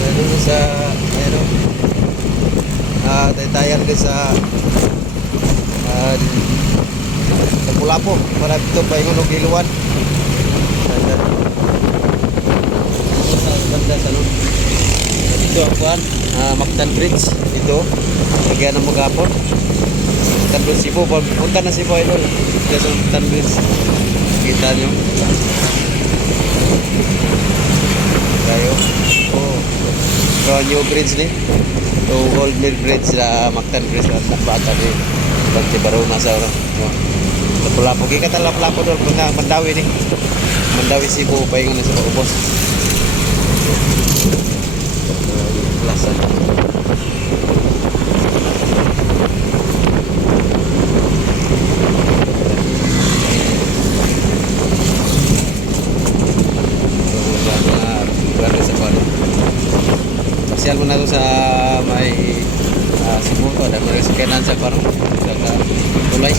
Ano sa ano tayo guys sa Lapu-Lapu para dito pa yung giluan sa banda sa loob dito ang kuhan Mactan Bridge dito lagyan ng magapon Mactan Bridge Cebu punta na Cebu idol dito sa Mactan Bridge kita nyo tayo so new bridge ni to old mill bridge sa Mactan Bridge at bata ni Bante Barona sa Lapu-Lapu kita Lapu-Lapu doon Mandawi ni Mandawi Cebu paingon na sa paubos plaza pasyal mo na ito sa may Cebu to ada mga sikanan sa parang sa tulay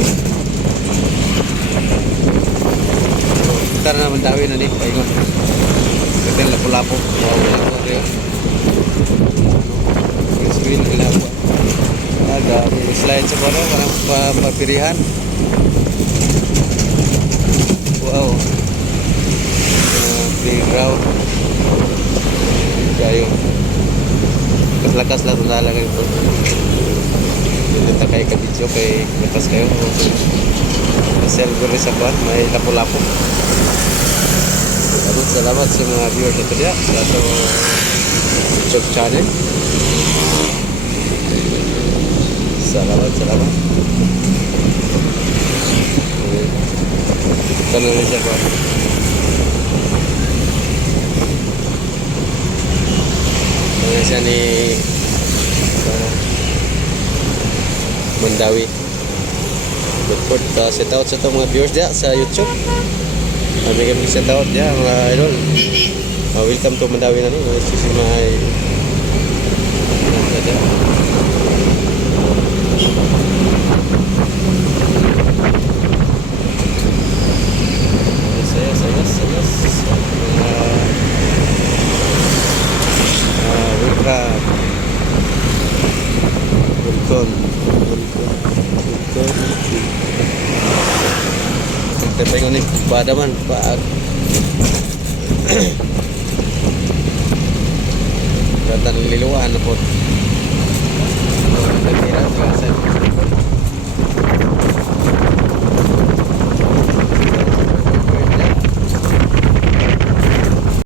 kita na Mandawi na ni paingon kita Lapu-Lapu wow screen nila po ada slide sa parang papirihan wow playground kayo lakas lang talaga ito dito kayo ka-video kay lakas kayo selfie sa buwan may Lapu-Lapu salamat sa mga viewers ito diya sa ato YouTube channel salamat ito na rin siya ba ito siya ni Mandawi good for set out sa itong mga viewers diya sa YouTube bigyan mo set out diya mga idol welcome to Mandawi na ni sisi mga pengen nih padaman pak datang liluan po